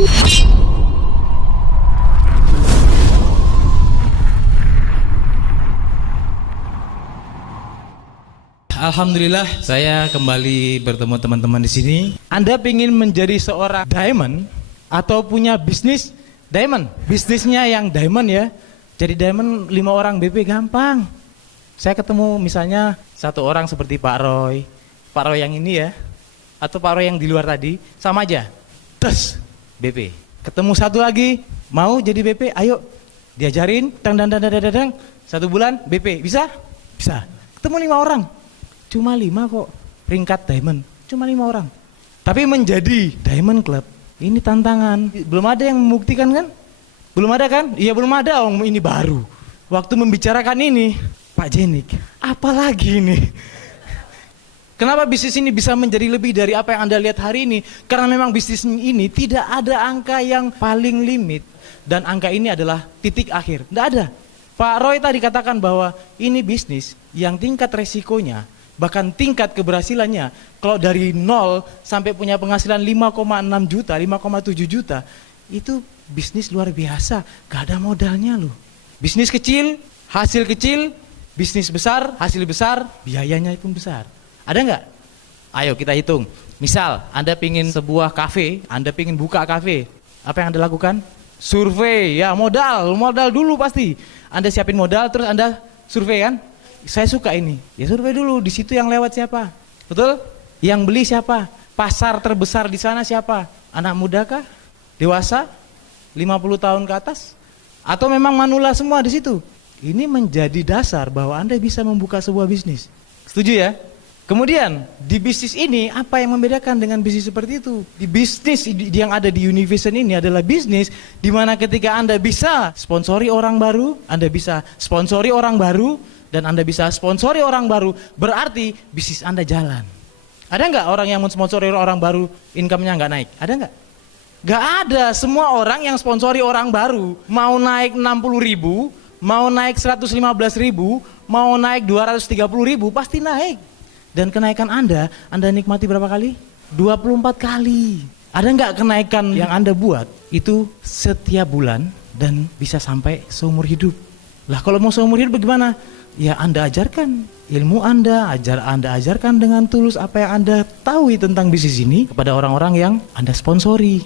Alhamdulillah saya kembali bertemu teman-teman di sini. Anda ingin menjadi seorang diamond atau punya bisnis diamond? Bisnisnya yang diamond ya. Jadi diamond 5 orang BP gampang. Saya ketemu misalnya satu orang seperti Pak Roy yang ini ya, atau Pak Roy yang di luar tadi, sama aja. Tes BP. Ketemu satu lagi, mau jadi BP, ayo diajarin, dang 1 bulan BP, bisa? Bisa. Ketemu 5 orang. Cuma 5 kok peringkat diamond, cuma 5 orang. Tapi menjadi diamond club, ini tantangan. Belum ada yang membuktikan kan? Belum ada kan? Iya belum ada, ini baru. Waktu membicarakan ini, Pak Jenik, apalagi ini? Kenapa bisnis ini bisa menjadi lebih dari apa yang Anda lihat hari ini? Karena memang bisnis ini tidak ada angka yang paling limit. Dan angka ini adalah titik akhir, tidak ada. Pak Roy tadi katakan bahwa ini bisnis yang tingkat resikonya, bahkan tingkat keberhasilannya, kalau dari 0 sampai punya penghasilan 5,6 juta, 5,7 juta, itu bisnis luar biasa, gak ada modalnya loh. Bisnis kecil, hasil kecil, bisnis besar, hasil besar, biayanya pun besar. Ada nggak? Ayo kita hitung. Misal Anda pingin sebuah kafe, Anda pingin buka kafe, apa yang Anda lakukan? Survei, ya modal dulu pasti. Anda siapin modal, terus Anda survei kan? Saya suka ini, ya survei dulu, di situ yang lewat siapa? Betul? Yang beli siapa? Pasar terbesar di sana siapa? Anak muda kah? Dewasa? 50 tahun ke atas? Atau memang manula semua di situ? Ini menjadi dasar bahwa Anda bisa membuka sebuah bisnis. Setuju ya? Kemudian di bisnis ini apa yang membedakan dengan bisnis seperti itu? Di bisnis yang ada di Univision ini adalah bisnis di mana ketika Anda bisa sponsori orang baru, Anda bisa sponsori orang baru, dan Anda bisa sponsori orang baru, berarti bisnis Anda jalan. Ada nggak orang yang mensponsori orang baru income-nya nggak naik? Ada nggak? Nggak ada. Semua orang yang sponsori orang baru mau naik 60.000, mau naik 115.000, mau naik 230.000 pasti naik. Dan kenaikan Anda nikmati berapa kali? 24 kali. Ada nggak kenaikan yang Anda buat itu setiap bulan dan bisa sampai seumur hidup? Lah kalau mau seumur hidup bagaimana? Ya Anda ajarkan ilmu Anda ajarkan dengan tulus apa yang Anda tahu tentang bisnis ini kepada orang-orang yang Anda sponsori.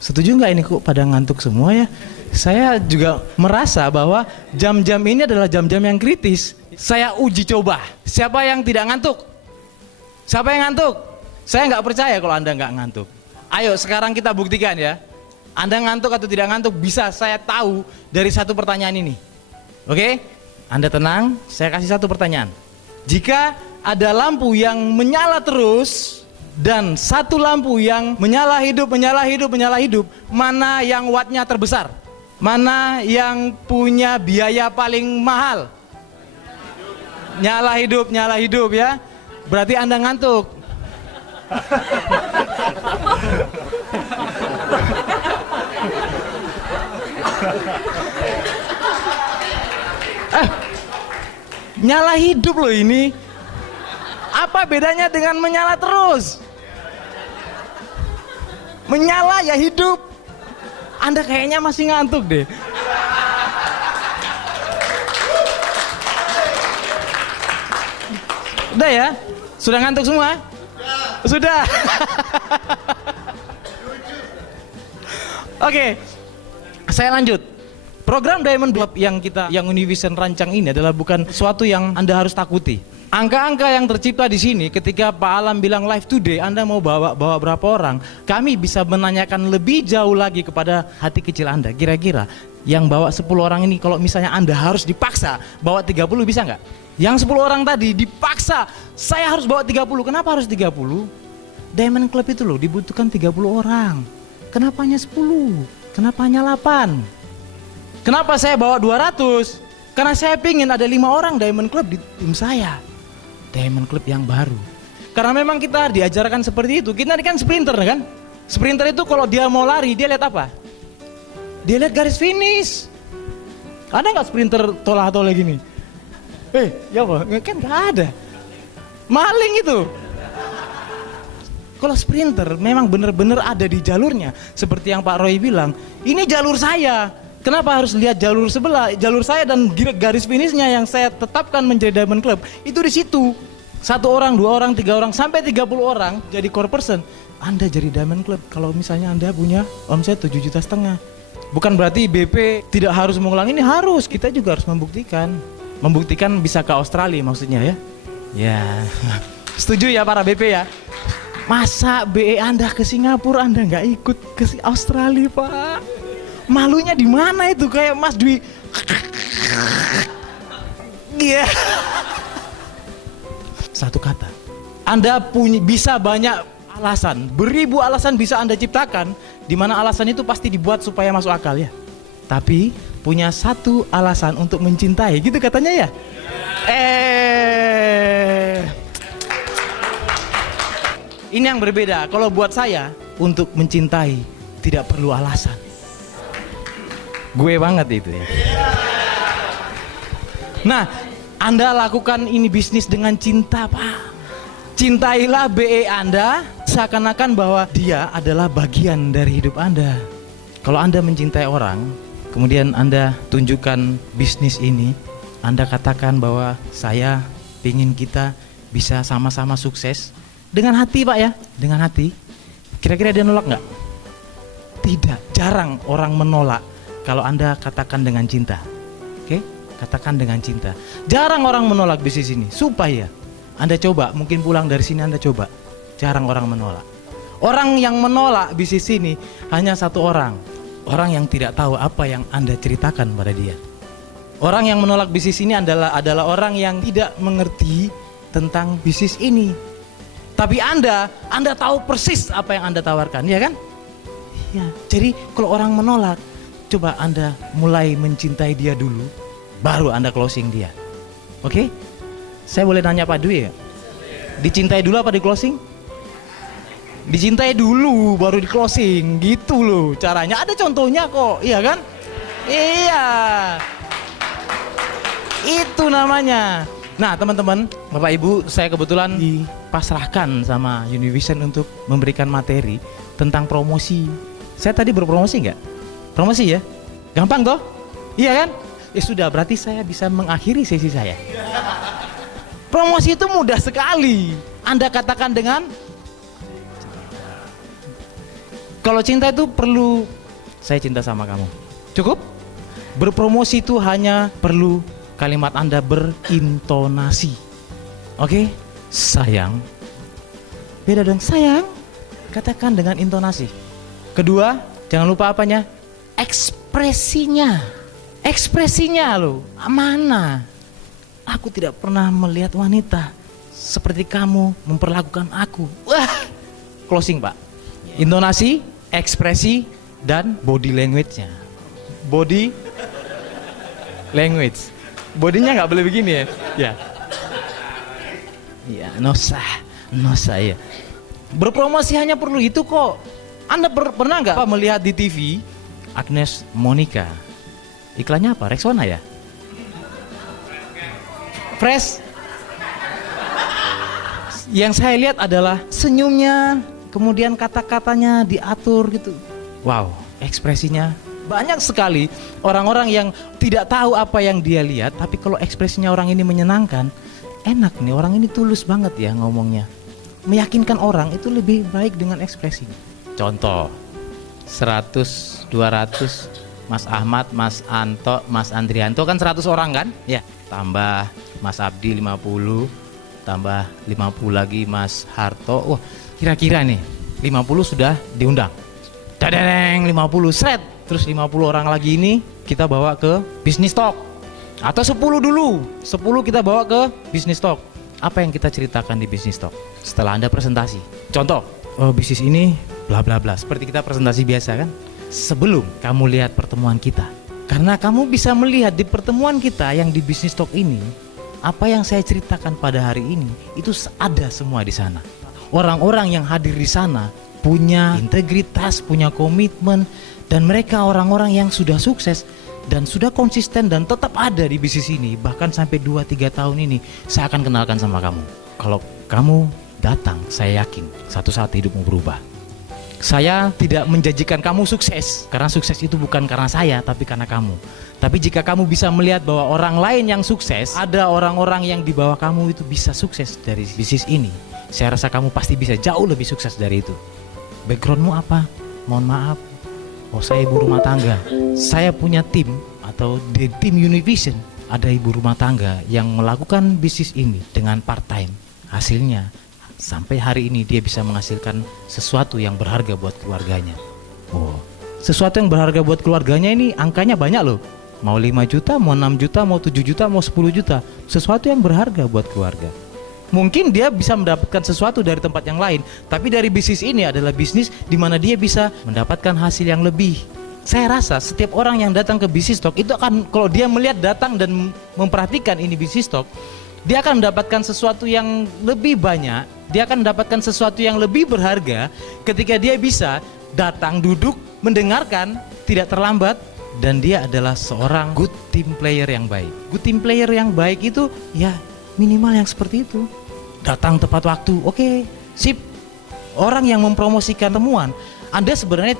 Setuju nggak ini kok pada ngantuk semua ya? Saya juga merasa bahwa jam-jam ini adalah jam-jam yang kritis. Saya uji coba. Siapa yang tidak ngantuk? Siapa yang ngantuk? Saya nggak percaya kalau Anda nggak ngantuk. Ayo sekarang kita buktikan ya. Anda ngantuk atau tidak ngantuk bisa saya tahu dari satu pertanyaan ini. Oke? Anda tenang, saya kasih satu pertanyaan. Jika ada lampu yang menyala terus dan satu lampu yang menyala hidup, mana yang wattnya terbesar? Mana yang punya biaya paling mahal? Nyala hidup ya. Berarti Anda ngantuk. Nyala hidup loh ini. Apa bedanya dengan menyala terus? Menyala ya hidup. Anda kayaknya masih ngantuk deh. Udah ya? Sudah ngantuk semua? Sudah. Oke. Saya lanjut. Program Diamond Club yang Univision rancang ini adalah bukan sesuatu yang Anda harus takuti. Angka-angka yang tercipta di sini ketika Pak Alam bilang live today, Anda mau bawa berapa orang? Kami bisa menanyakan lebih jauh lagi kepada hati kecil Anda. Kira-kira yang bawa 10 orang ini kalau misalnya Anda harus dipaksa bawa 30 bisa nggak? Yang 10 orang tadi dipaksa, saya harus bawa 30. Kenapa harus 30? Diamond Club itu loh dibutuhkan 30 orang. Kenapa hanya 10? Kenapa hanya 8? Kenapa saya bawa 200? Karena saya pingin ada 5 orang Diamond Club di tim saya. Diamond Club yang baru. Karena memang kita diajarkan seperti itu. Kita kan sprinter kan? Sprinter itu kalau dia mau lari, dia lihat apa? Dia lihat garis finish. Ada nggak sprinter tolah-tolah gini? Ya apa? Kan nggak ada. Maling itu. Kalau sprinter memang benar-benar ada di jalurnya. Seperti yang Pak Roy bilang, ini jalur saya. Kenapa harus lihat jalur sebelah? Jalur saya dan garis finishnya yang saya tetapkan menjadi Diamond Club itu di situ. 1 orang, 2 orang, 3 orang, sampai 30 orang jadi core person. Anda jadi Diamond Club kalau misalnya Anda punya omset 7,5 juta. Bukan berarti BP tidak harus mengulang ini, harus. Kita juga harus membuktikan. Membuktikan bisa ke Australia maksudnya ya. Ya. Setuju ya para BP ya? Masa BE Anda ke Singapura Anda nggak ikut ke Australia, Pak? Malunya di mana itu, kayak Mas Dwi. Iya. Satu kata. Anda bisa banyak alasan, beribu alasan bisa Anda ciptakan, di mana alasan itu pasti dibuat supaya masuk akal ya. Tapi punya satu alasan untuk mencintai, gitu katanya ya. Ini yang berbeda. Kalau buat saya, untuk mencintai tidak perlu alasan. Gue banget itu ya. Nah, Anda lakukan ini bisnis dengan cinta, Pak. Cintailah BE Anda seakan-akan bahwa dia adalah bagian dari hidup Anda. Kalau Anda mencintai orang, kemudian Anda tunjukkan bisnis ini, Anda katakan bahwa saya ingin kita bisa sama-sama sukses. Dengan hati, Pak ya, dengan hati. Kira-kira dia nolak nggak? Tidak, jarang orang menolak kalau Anda katakan dengan cinta. Oke? Katakan dengan cinta. Jarang orang menolak bisnis ini. Supaya Anda coba, mungkin pulang dari sini Anda coba. Jarang orang menolak. Orang yang menolak bisnis ini hanya satu orang. Orang yang tidak tahu apa yang Anda ceritakan pada dia. Orang yang menolak bisnis ini adalah orang yang tidak mengerti tentang bisnis ini. Tapi Anda tahu persis apa yang Anda tawarkan, ya kan? Iya. Jadi kalau orang menolak, coba Anda mulai mencintai dia dulu, baru Anda closing dia. Oke? Saya boleh nanya Pak Dwi ya? Dicintai dulu apa di closing? Dicintai dulu baru di closing, gitu loh caranya. Ada contohnya kok, iya kan? Iya. Itu namanya. Nah teman-teman, Bapak Ibu, saya kebetulan dipasrahkan sama Univision untuk memberikan materi tentang promosi. Saya tadi berpromosi nggak? Promosi ya? Gampang toh? Iya kan? Ya sudah, berarti saya bisa mengakhiri sesi saya. Promosi itu mudah sekali. Anda katakan dengan, kalau cinta itu perlu, saya cinta sama kamu. Cukup? Berpromosi itu hanya perlu kalimat Anda berintonasi. Oke? Sayang. Beda dong, sayang. Katakan dengan intonasi. Kedua, jangan lupa apanya? Ekspresinya. Ekspresinya loh. Mana? Aku tidak pernah melihat wanita seperti kamu memperlakukan aku. Wah. Closing, Pak. Intonasi, ekspresi, dan body language-nya. Body language. Bodinya nggak boleh begini ya? Ya. Ya, nosa ya. Berpromosi hanya perlu itu kok. Anda pernah nggak melihat di TV Agnes Monica? Iklannya apa? Rexona ya? Fresh. Yang saya lihat adalah senyumnya, kemudian kata-katanya diatur gitu. Wow, ekspresinya. Banyak sekali orang-orang yang tidak tahu apa yang dia lihat, tapi kalau ekspresinya orang ini menyenangkan, enak nih, orang ini tulus banget ya ngomongnya. Meyakinkan orang itu lebih baik dengan ekspresinya. Contoh, 100, 200, Mas Ahmad, Mas Anto, Mas Andrianto kan 100 orang kan? Ya, tambah Mas Abdi 50, tambah 50 lagi Mas Harto. Wah, kira-kira nih 50 sudah diundang. Dadeng 50 seret. Terus 50 orang lagi ini kita bawa ke bisnis talk. Atau 10 dulu. 10 kita bawa ke bisnis talk. Apa yang kita ceritakan di bisnis talk? Setelah Anda presentasi. Contoh, bisnis ini bla bla bla. Seperti kita presentasi biasa kan? Sebelum kamu lihat pertemuan kita. Karena kamu bisa melihat di pertemuan kita yang di bisnis talk ini, apa yang saya ceritakan pada hari ini itu ada semua di sana. Orang-orang yang hadir di sana punya integritas, punya komitmen, dan mereka orang-orang yang sudah sukses dan sudah konsisten dan tetap ada di bisnis ini. Bahkan sampai 2-3 tahun ini saya akan kenalkan sama kamu. Kalau kamu datang, saya yakin satu saat hidupmu berubah. Saya tidak menjanjikan kamu sukses, karena sukses itu bukan karena saya, tapi karena kamu. Tapi jika kamu bisa melihat bahwa orang lain yang sukses, ada orang-orang yang di bawah kamu itu bisa sukses dari bisnis ini, saya rasa kamu pasti bisa jauh lebih sukses dari itu. Backgroundmu apa? Mohon maaf, oh saya ibu rumah tangga. Saya punya tim atau di tim Univision, ada ibu rumah tangga yang melakukan bisnis ini dengan part time. Hasilnya sampai hari ini dia bisa menghasilkan sesuatu yang berharga buat keluarganya. Oh, sesuatu yang berharga buat keluarganya ini angkanya banyak loh. Mau 5 juta, mau 6 juta, mau 7 juta, mau 10 juta. Sesuatu yang berharga buat keluarga. Mungkin dia bisa mendapatkan sesuatu dari tempat yang lain, tapi dari bisnis ini adalah bisnis di mana dia bisa mendapatkan hasil yang lebih. Saya rasa setiap orang yang datang ke bisnis talk itu akan, kalau dia melihat datang dan memperhatikan ini bisnis talk, dia akan mendapatkan sesuatu yang lebih banyak, dia akan mendapatkan sesuatu yang lebih berharga ketika dia bisa datang, duduk, mendengarkan, tidak terlambat, dan dia adalah seorang good team player yang baik. Good team player yang baik itu ya minimal yang seperti itu. Datang tepat waktu, oke, sip. Orang yang mempromosikan temuan, Anda sebenarnya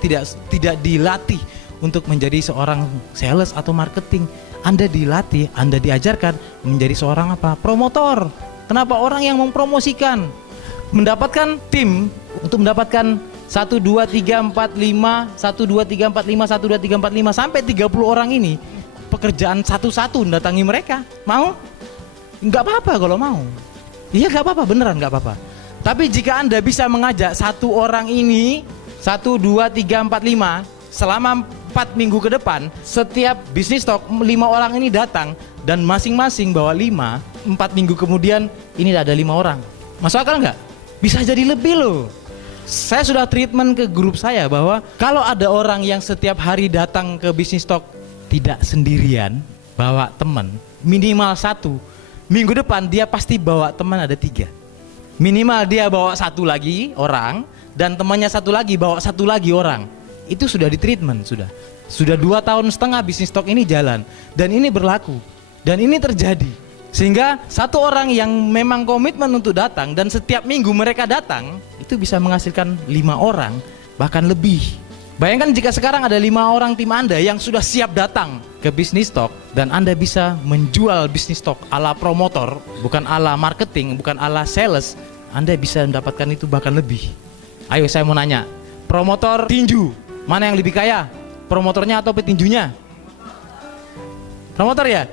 tidak dilatih untuk menjadi seorang sales atau marketing. Anda dilatih, Anda diajarkan menjadi seorang apa? Promotor. Kenapa? Orang yang mempromosikan. Mendapatkan tim untuk mendapatkan 1, 2, 3, 4, 5 1, 2, 3, 4, 5 1, 2, 3, 4, 5 sampai 30 orang ini, pekerjaan satu-satu mendatangi mereka. Mau? Enggak apa-apa kalau mau. Iya enggak apa-apa, beneran enggak apa-apa. Tapi jika Anda bisa mengajak satu orang ini 1, 2, 3, 4, 5 selama 4 minggu ke depan, setiap bisnis talk 5 orang ini datang dan masing-masing bawa 5, 4 minggu kemudian ini ada 5 orang. Masuk akal nggak? Bisa jadi lebih loh. Saya sudah treatment ke grup saya bahwa kalau ada orang yang setiap hari datang ke bisnis talk tidak sendirian, bawa teman minimal 1, minggu depan dia pasti bawa teman ada 3. Minimal dia bawa 1 lagi orang dan temannya 1 lagi bawa 1 lagi orang. Itu sudah di treatment, sudah 2 tahun setengah bisnis talk ini jalan dan ini berlaku dan ini terjadi, sehingga satu orang yang memang komitmen untuk datang dan setiap minggu mereka datang itu bisa menghasilkan 5 orang bahkan lebih. Bayangkan jika sekarang ada 5 orang tim Anda yang sudah siap datang ke bisnis talk dan Anda bisa menjual bisnis talk ala promotor, bukan ala marketing, bukan ala sales. Anda bisa mendapatkan itu bahkan lebih. Ayo saya mau nanya, promotor tinju mana yang lebih kaya? Promotornya atau petinjunya? Promotor ya?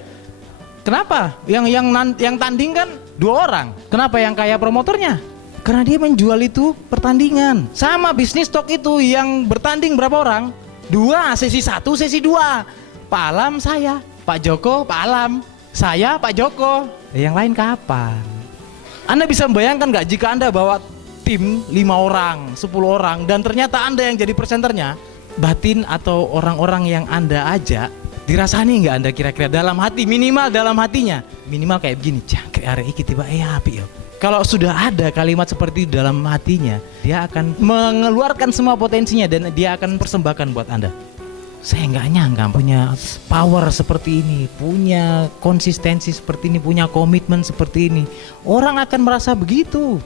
Kenapa? Yang tanding kan 2 orang. Kenapa yang kaya promotornya? Karena dia menjual itu pertandingan. Sama bisnis talk itu yang bertanding berapa orang? 2, sesi 1, sesi 2. Pak Alam saya, Pak Joko, Pak Alam. Saya, Pak Joko. Yang lain kapan? Anda bisa membayangkan nggak jika Anda bawa tim 5 orang, 10 orang dan ternyata Anda yang jadi presenternya, batin atau orang-orang yang Anda ajak dirasani nggak Anda kira-kira dalam hati, minimal dalam hatinya, minimal kayak begini, jangkrik hari ini tiba api yo. Kalau sudah ada kalimat seperti itu dalam hatinya, dia akan mengeluarkan semua potensinya dan dia akan persembahkan buat Anda. Saya nggak nyangka punya power seperti ini, punya konsistensi seperti ini, punya komitmen seperti ini. Orang akan merasa begitu.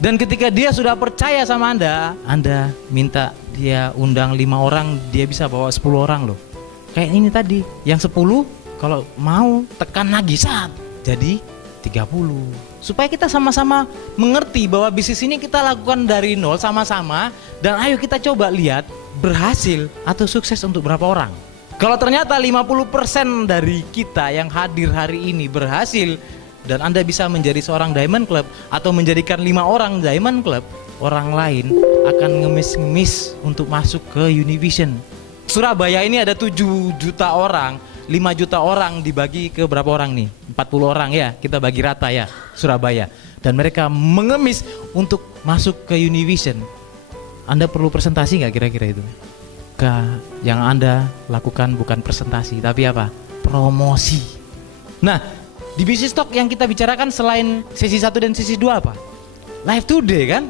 Dan ketika dia sudah percaya sama Anda minta dia undang 5 orang, dia bisa bawa 10 orang loh. Kayak ini tadi, yang 10 kalau mau tekan lagi saat jadi 30. Supaya kita sama-sama mengerti bahwa bisnis ini kita lakukan dari nol sama-sama dan ayo kita coba lihat berhasil atau sukses untuk berapa orang. Kalau ternyata 50% dari kita yang hadir hari ini berhasil dan Anda bisa menjadi seorang Diamond Club atau menjadikan 5 orang Diamond Club, orang lain akan ngemis-ngemis untuk masuk ke Univision. Surabaya ini ada 7 juta orang, 5 juta orang dibagi ke berapa orang nih? 40 orang ya, kita bagi rata ya Surabaya. Dan mereka mengemis untuk masuk ke Univision. Anda perlu presentasi nggak kira-kira itu? Yang Anda lakukan bukan presentasi, tapi apa? Promosi. Nah, di bisnis talk yang kita bicarakan selain sesi 1 dan sesi 2 apa? Live today kan?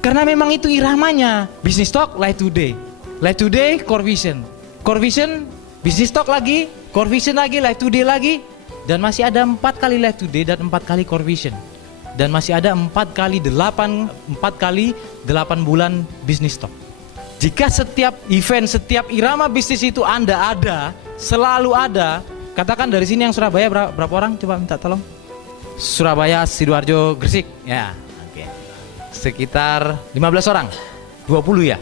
Karena memang itu iramanya. Bisnis talk, live today. Live today, core vision. Core vision, bisnis talk lagi, core vision lagi, live today lagi. Dan masih ada 4 kali live today dan 4 kali core vision. dan masih ada 4 kali 8 bulan bisnis stock. Jika setiap event, setiap irama bisnis itu Anda ada, selalu ada, katakan dari sini yang Surabaya berapa orang? Coba minta tolong. Surabaya, Sidoarjo, Gresik. Ya, oke. Sekitar 15 orang. 20 ya.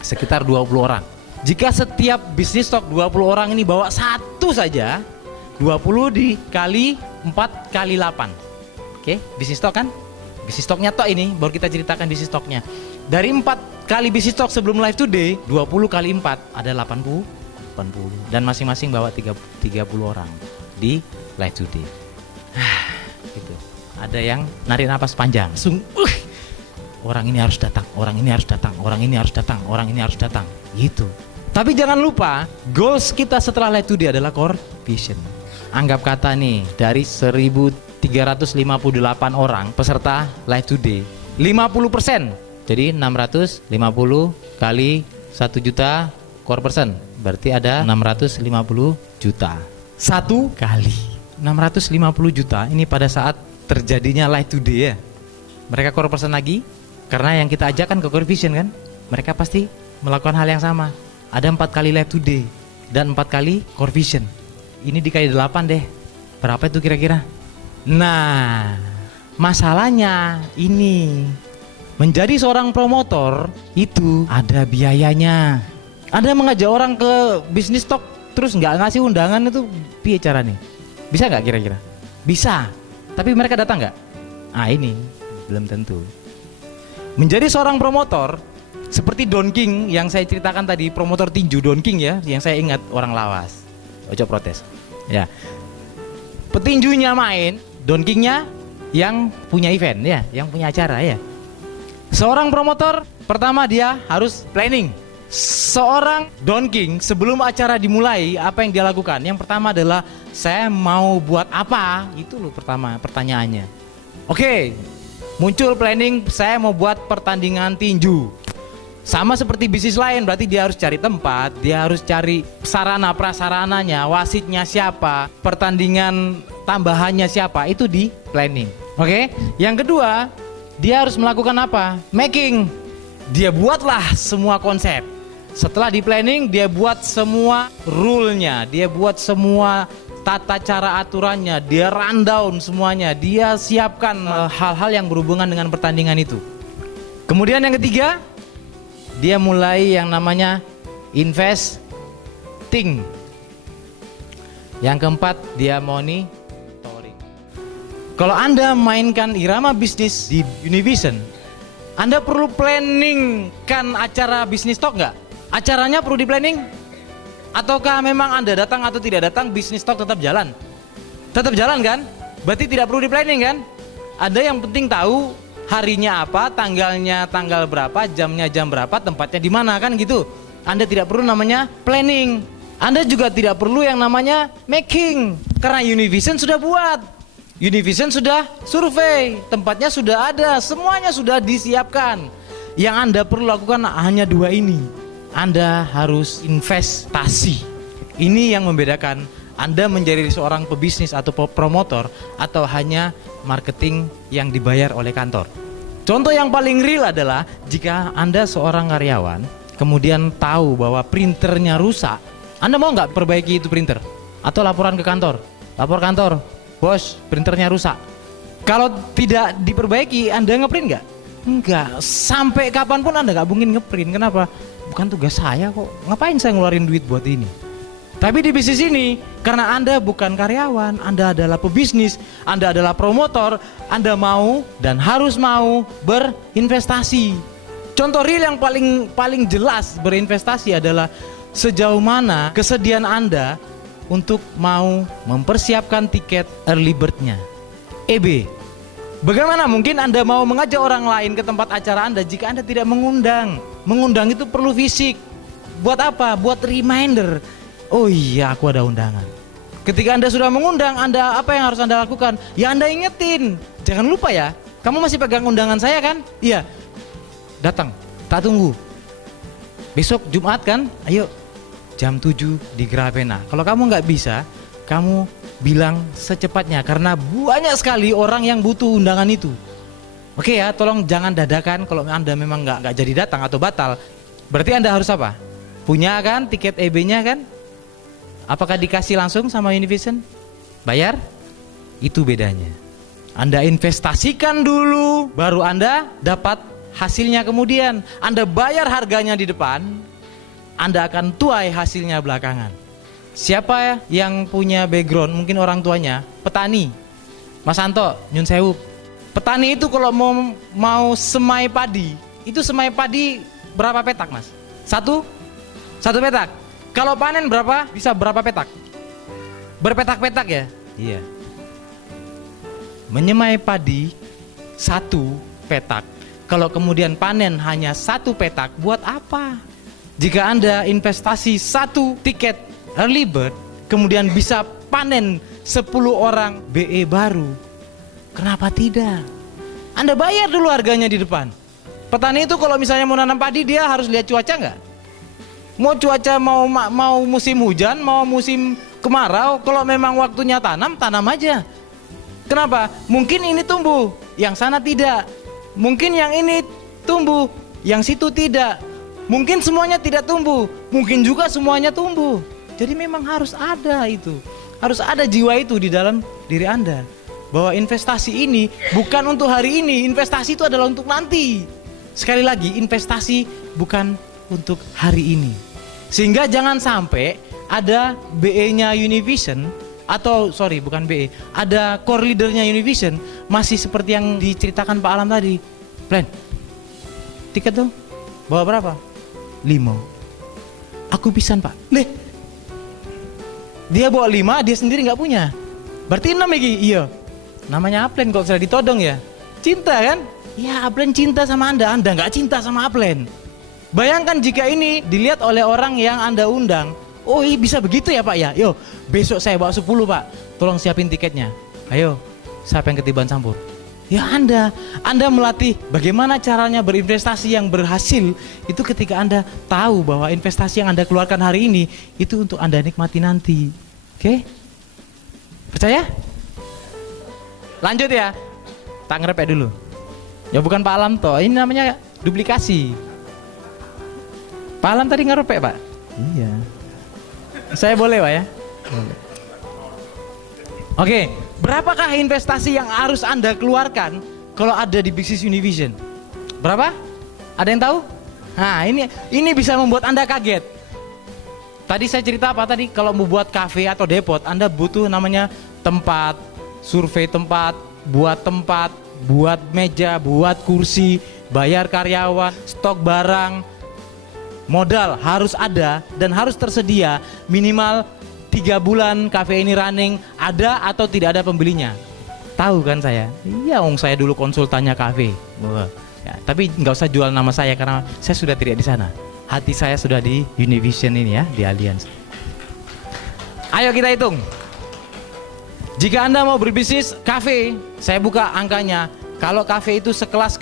Sekitar 20 orang. Jika setiap bisnis stock 20 orang ini bawa satu saja, 20 dikali 4 kali 8. Oke, bisnis stock kan? Bisnis stocknya tok ini, baru kita ceritakan bisnis stocknya. Dari 4 kali bisnis stock sebelum live today, 20 kali 4 ada 80. Dan masing-masing bawa 30 orang di live today. Gitu. Ada yang narik napas panjang. Orang ini harus datang, orang ini harus datang, orang ini harus datang, orang ini harus datang. Gitu. Tapi jangan lupa, goals kita setelah live today adalah core vision. Anggap kata nih, dari 1.358 orang peserta live today, 50%. Jadi 650 kali 1 juta core person. Berarti ada 650 juta. Satu kali. 650 juta ini pada saat terjadinya live today ya. Mereka core person lagi, karena yang kita ajak kan ke core vision kan. Mereka pasti melakukan hal yang sama. Ada 4 kali live today dan 4 kali core vision. Ini dikali 8 deh. Berapa itu kira-kira? Nah, masalahnya ini menjadi seorang promotor itu ada biayanya. Anda mengajak orang ke bisnis stock terus nggak ngasih undangan itu piye caranya? Bisa nggak kira-kira? Bisa. Tapi mereka datang nggak? Ah ini belum tentu. Menjadi seorang promotor seperti Don King yang saya ceritakan tadi, promotor tinju Don King ya, yang saya ingat orang lawas. Ojo protes. Ya. Petinjunya main, Don Kingnya yang punya event ya, yang punya acara ya. Seorang promotor pertama dia harus planning. Seorang Don King sebelum acara dimulai apa yang dia lakukan? Yang pertama adalah saya mau buat apa? Itu loh pertama pertanyaannya. Oke, muncul planning saya mau buat pertandingan tinju. Sama seperti bisnis lain, berarti dia harus cari tempat, dia harus cari sarana prasarananya, wasitnya siapa, pertandingan tambahannya siapa, itu di planning. Oke, yang kedua dia harus melakukan apa? Making. Dia buatlah semua konsep. Setelah di planning, dia buat semua rule-nya, dia buat semua tata cara aturannya, dia rundown semuanya, dia siapkan hal-hal yang berhubungan dengan pertandingan itu. Kemudian yang ketiga, dia mulai yang namanya investing. Yang keempat, dia monitoring. Kalau Anda mainkan irama bisnis di Univision, Anda perlu planning kan acara bisnis talk nggak? Acaranya perlu di planning? Ataukah memang Anda datang atau tidak datang, bisnis talk tetap jalan? Tetap jalan kan? Berarti tidak perlu di planning kan? Ada yang penting tahu harinya apa, tanggalnya tanggal berapa, jamnya jam berapa, tempatnya di mana kan gitu. Anda tidak perlu namanya planning. Anda juga tidak perlu yang namanya making, karena Univision sudah buat. Univision sudah survei, tempatnya sudah ada, semuanya sudah disiapkan. Yang Anda perlu lakukan hanya dua ini. Anda harus investasi. Ini yang membedakan Anda menjadi seorang pebisnis atau promotor atau hanya marketing yang dibayar oleh kantor. Contoh yang paling real adalah jika Anda seorang karyawan kemudian tahu bahwa printernya rusak, Anda mau nggak perbaiki itu printer? Atau laporan ke kantor? Lapor kantor, bos printernya rusak. Kalau tidak diperbaiki, Anda ngeprint nggak? Enggak, sampai kapanpun Anda nggak mungkin ngeprint. Kenapa? Bukan tugas saya kok, ngapain saya ngeluarin duit buat ini? Tapi di bisnis ini, karena Anda bukan karyawan, Anda adalah pebisnis, Anda adalah promotor, Anda mau dan harus mau berinvestasi. Contoh real yang paling jelas berinvestasi adalah sejauh mana kesediaan Anda untuk mau mempersiapkan tiket early bird-nya. EB, bagaimana mungkin Anda mau mengajak orang lain ke tempat acara Anda jika Anda tidak mengundang? Mengundang itu perlu fisik. Buat apa? Buat reminder. Oh iya, aku ada undangan. Ketika Anda sudah mengundang, Anda apa yang harus Anda lakukan? Ya Anda ingetin. Jangan lupa ya, kamu masih pegang undangan saya kan? Iya. Datang, tak tunggu. Besok Jumat kan? Ayo jam 7 di Gravena. Kalau kamu nggak bisa, kamu bilang secepatnya karena banyak sekali orang yang butuh undangan itu. Oke ya, tolong jangan dadakan. Kalau Anda memang nggak jadi datang atau batal, berarti Anda harus apa? Punya kan tiket EB-nya kan? Apakah dikasih langsung sama Univision? Bayar? Itu bedanya. Anda investasikan dulu, baru Anda dapat hasilnya kemudian. Anda bayar harganya di depan, Anda akan tuai hasilnya belakangan. Siapa yang punya background, mungkin orang tuanya petani, Mas Anto, nyun sewu. Petani itu kalau mau semai padi, itu semai padi berapa petak Mas? Satu petak. Kalau panen berapa? Bisa berapa petak? Berpetak-petak ya? Iya. Menyemai padi 1 petak. Kalau kemudian panen hanya 1 petak, buat apa? Jika Anda investasi 1 tiket early bird, kemudian bisa panen 10 orang BE baru, kenapa tidak? Anda bayar dulu harganya di depan. Petani itu kalau misalnya mau nanam padi, dia harus lihat cuaca nggak? Mau cuaca mau musim hujan, mau musim kemarau, kalau memang waktunya tanam aja. Kenapa? Mungkin ini tumbuh, yang sana tidak. Mungkin yang ini tumbuh, yang situ tidak. Mungkin semuanya tidak tumbuh, mungkin juga semuanya tumbuh. Jadi memang harus ada itu. Harus ada jiwa itu di dalam diri Anda. Bahwa investasi ini bukan untuk hari ini, investasi itu adalah untuk nanti. Sekali lagi, investasi bukan untuk hari ini. Sehingga jangan sampai ada BE-nya Univision, atau sorry bukan BE, ada core leadernya Univision masih seperti yang diceritakan Pak Alam tadi. Plan, tiket dong, bawa berapa? 5. Aku pisan Pak. Leh, dia bawa 5, dia sendiri nggak punya. Berarti 6 lagi. Iya. Namanya Aplen kok sudah ditodong ya. Cinta kan? Ya Aplen cinta sama Anda nggak cinta sama Aplen. Bayangkan jika ini dilihat oleh orang yang Anda undang. Oh iya bisa begitu ya Pak ya. Yo, besok saya bawa 10 Pak. Tolong siapin tiketnya. Ayo, siapa yang ketiban campur? Ya Anda melatih bagaimana caranya berinvestasi yang berhasil. Itu ketika Anda tahu bahwa investasi yang Anda keluarkan hari ini itu untuk Anda nikmati nanti. Oke? Percaya? Lanjut ya. Tak ngerepek dulu. Ya bukan Pak Alam toh, ini namanya duplikasi. Pak Alam tadi ngerepek Pak? Iya. Saya boleh Pak ya? Boleh. Oke, berapakah investasi yang harus Anda keluarkan kalau ada di bisnis Univision? Berapa? Ada yang tahu? Nah, ini bisa membuat Anda kaget. Tadi saya cerita apa tadi? Kalau mau buat kafe atau depot, Anda butuh namanya tempat, survei tempat, buat meja, buat kursi, bayar karyawan, stok barang, modal harus ada dan harus tersedia minimal 3 bulan kafe ini running, ada atau tidak ada pembelinya. Tahu kan saya? Iya, saya dulu konsultannya kafe. Ya, tapi nggak usah jual nama saya karena saya sudah tidak di sana. Hati saya sudah di Univision ini ya, di Allianz. Ayo kita hitung. Jika Anda mau berbisnis kafe, saya buka angkanya. Kalau kafe itu sekelas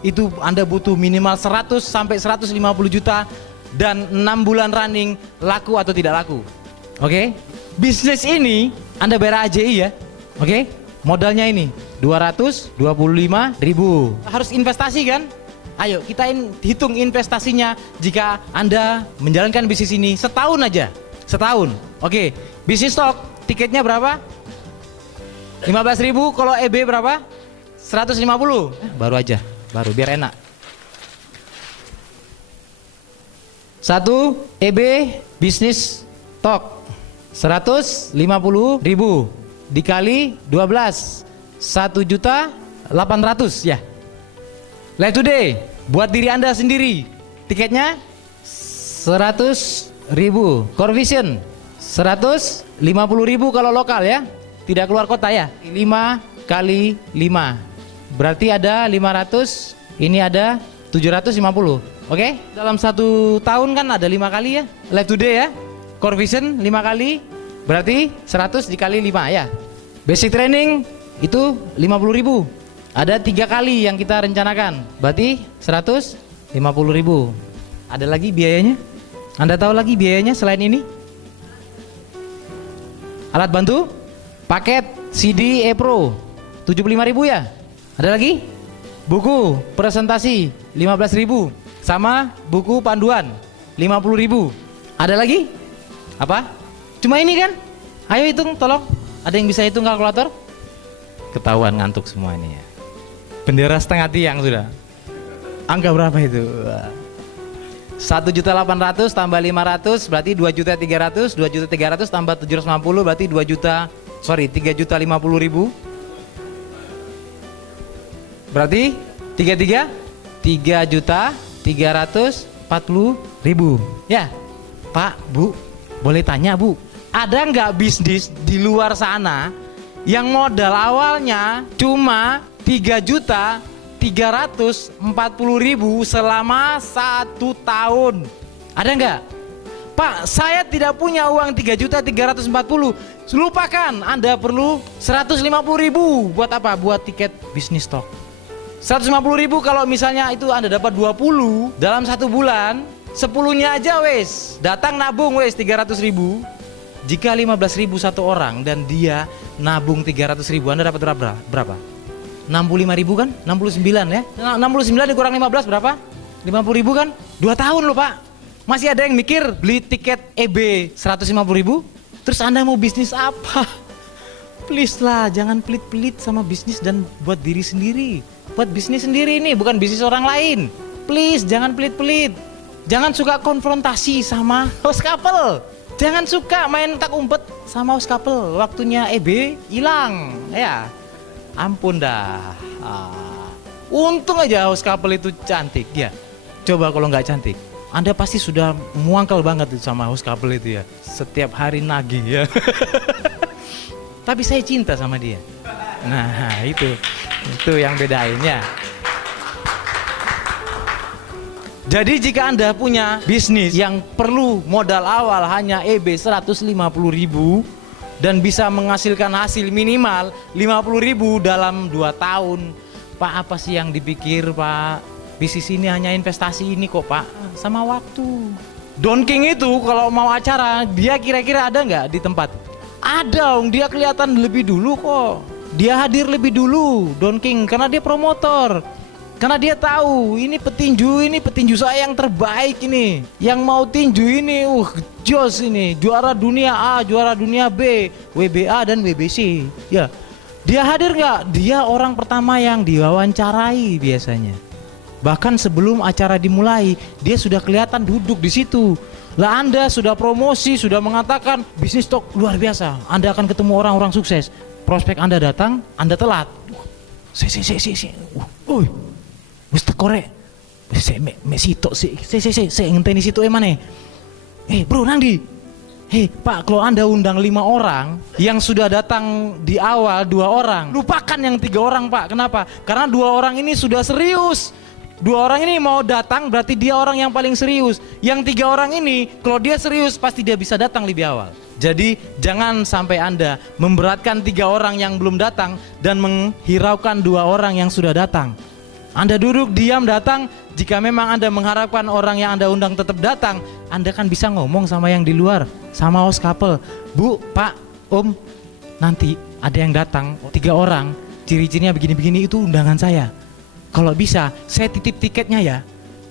itu Anda butuh minimal 100 sampai 150 juta dan 6 bulan running, laku atau tidak laku. Oke? Bisnis ini Anda bayar AJI ya. Oke? Modalnya ini 225.000. Harus investasi kan? Ayo kita hitung investasinya jika Anda menjalankan bisnis ini setahun aja. Setahun. Oke. Bisnis stok tiketnya berapa? 15.000. Kalau EB berapa? 150. Baru aja. Baru biar enak. 1 EB bisnis stok 150.000 dikali 12 1.800.000 ya. Live today buat diri Anda sendiri tiketnya 100.000. Core Vision 150.000 kalau lokal ya, tidak keluar kota ya. 5 kali 5 berarti ada 500, ini ada 750. Oke? Dalam 1 tahun kan ada 5 kali ya. Live today ya. Core Vision 5 kali berarti 100 dikali 5 ya. Basic training itu 50.000. Ada 3 kali yang kita rencanakan, berarti 150.000. Ada lagi biayanya? Anda tahu lagi biayanya selain ini? Alat bantu, paket CD E-Pro 75.000 ya. Ada lagi? Buku presentasi 15.000 sama buku panduan 50.000. Ada lagi? Apa? Cuma ini kan? Ayo hitung tolong. Ada yang bisa hitung kalkulator? Ketahuan ngantuk semua ini ya. Bendera setengah tiang sudah. Angka berapa itu? 1.800.000 tambah 500 berarti 2.300.000, 2.300.000 tambah 750 berarti 3.050.000. Berarti 3.340.000. Ya, Pak, Bu, boleh tanya Bu, ada nggak bisnis di luar sana yang modal awalnya cuma 3.340.000 selama 1 tahun? Ada nggak? Pak, saya tidak punya uang 3.340.000. Lupakan, Anda perlu 150.000. Buat apa? Buat tiket bisnis stok. 150.000 kalau misalnya itu Anda dapat 20 dalam 1 bulan, 10-nya aja wes, datang nabung wes 300.000. Jika 15.000 satu orang dan dia nabung 300.000, Anda dapat berapa? 65.000 kan? 69 ya? 69 dikurang 15 berapa? 50.000 kan? 2 tahun loh Pak. Masih ada yang mikir beli tiket EB 150.000? Terus Anda mau bisnis apa? Please lah, jangan pelit-pelit sama bisnis dan buat diri sendiri. Buat bisnis sendiri ini, bukan bisnis orang lain. Please, jangan pelit-pelit. Jangan suka konfrontasi sama host couple. Jangan suka main tak umpet sama host couple. Waktunya EB hilang, ya. Ampun dah. Untung aja host couple itu cantik ya. Coba kalau nggak cantik, Anda pasti sudah muangkel banget sama host couple itu ya. Setiap hari nagih ya. Tapi saya cinta sama dia. Nah itu yang bedainnya. Jadi jika Anda punya bisnis yang perlu modal awal hanya EB 150.000 dan bisa menghasilkan hasil minimal 50.000 dalam 2 tahun. Pak, apa sih yang dipikir Pak? Bisnis ini hanya investasi ini kok Pak, sama waktu. Don King itu kalau mau acara, dia kira-kira ada nggak di tempat? Ada, dia kelihatan lebih dulu kok. Dia hadir lebih dulu, Don King, karena dia promotor. Karena dia tahu ini petinju saya yang terbaik ini. Yang mau tinju ini, jos ini, juara dunia A, juara dunia B, WBA dan WBC. Ya, dia hadir nggak? Dia orang pertama yang diwawancarai biasanya. Bahkan sebelum acara dimulai, dia sudah kelihatan duduk di situ. Lah Anda sudah promosi, sudah mengatakan bisnis stok luar biasa. Anda akan ketemu orang-orang sukses. Prospek Anda datang, Anda telat. Wis teko rek. Mek sitok saya ngenteni sitok mana? Bro nang ndi? Pak, kalau Anda undang 5 orang, yang sudah datang di awal 2 orang, lupakan yang 3 orang Pak. Kenapa? Karena 2 orang ini sudah serius. 2 orang ini mau datang berarti dia orang yang paling serius. Yang 3 orang ini kalau dia serius pasti dia bisa datang lebih awal. Jadi jangan sampai Anda memberatkan 3 orang yang belum datang dan menghiraukan 2 orang yang sudah datang. Anda duduk diam datang, jika memang Anda mengharapkan orang yang Anda undang tetap datang, Anda kan bisa ngomong sama yang di luar, sama host couple. Bu, Pak, Om, nanti ada yang datang 3 orang, ciri-cirinya begini-begini, itu undangan saya. Kalau bisa, saya titip tiketnya ya.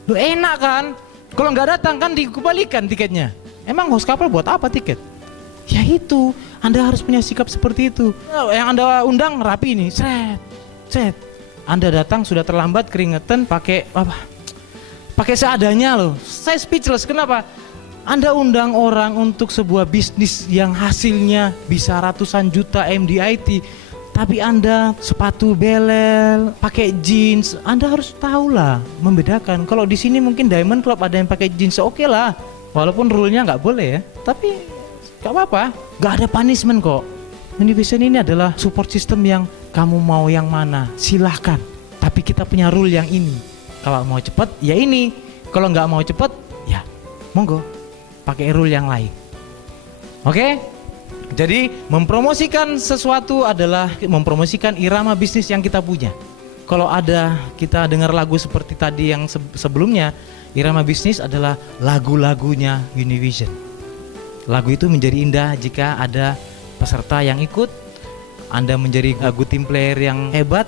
Loh enak kan? Kalau nggak datang kan dikembalikan tiketnya. Emang host couple buat apa tiket? Ya itu, Anda harus punya sikap seperti itu. Yang Anda undang rapi nih, set. Anda datang sudah terlambat, keringetan, pakai seadanya loh. Saya speechless. Kenapa? Anda undang orang untuk sebuah bisnis yang hasilnya bisa ratusan juta MDIT, tapi Anda sepatu belel, pakai jeans. Anda harus tahu lah membedakan. Kalau di sini mungkin Diamond Club ada yang pakai jeans, oke lah. Walaupun rule-nya nggak boleh ya, tapi nggak apa-apa. Nggak ada punishment kok. Univision ini adalah support system yang kamu mau yang mana, silahkan. Tapi kita punya rule yang ini. Kalau mau cepat, ya ini. Kalau nggak mau cepat, ya monggo. Pakai rule yang lain. Oke? Jadi mempromosikan sesuatu adalah mempromosikan irama bisnis yang kita punya. Kalau ada kita dengar lagu seperti tadi yang sebelumnya, irama bisnis adalah lagu-lagunya Univision. Lagu itu menjadi indah jika ada peserta yang ikut, Anda menjadi good team player yang hebat,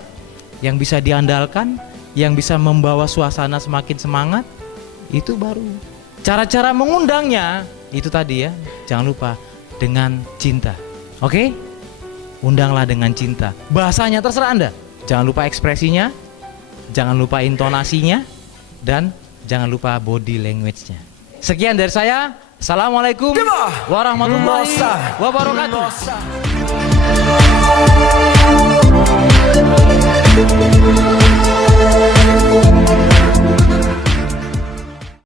yang bisa diandalkan, yang bisa membawa suasana semakin semangat, itu baru. Cara-cara mengundangnya, itu tadi ya, jangan lupa dengan cinta. Oke? Undanglah dengan cinta. Bahasanya terserah Anda. Jangan lupa ekspresinya, jangan lupa intonasinya, dan jangan lupa body language-nya. Sekian dari saya. Assalamualaikum warahmatullahi wabarakatuh.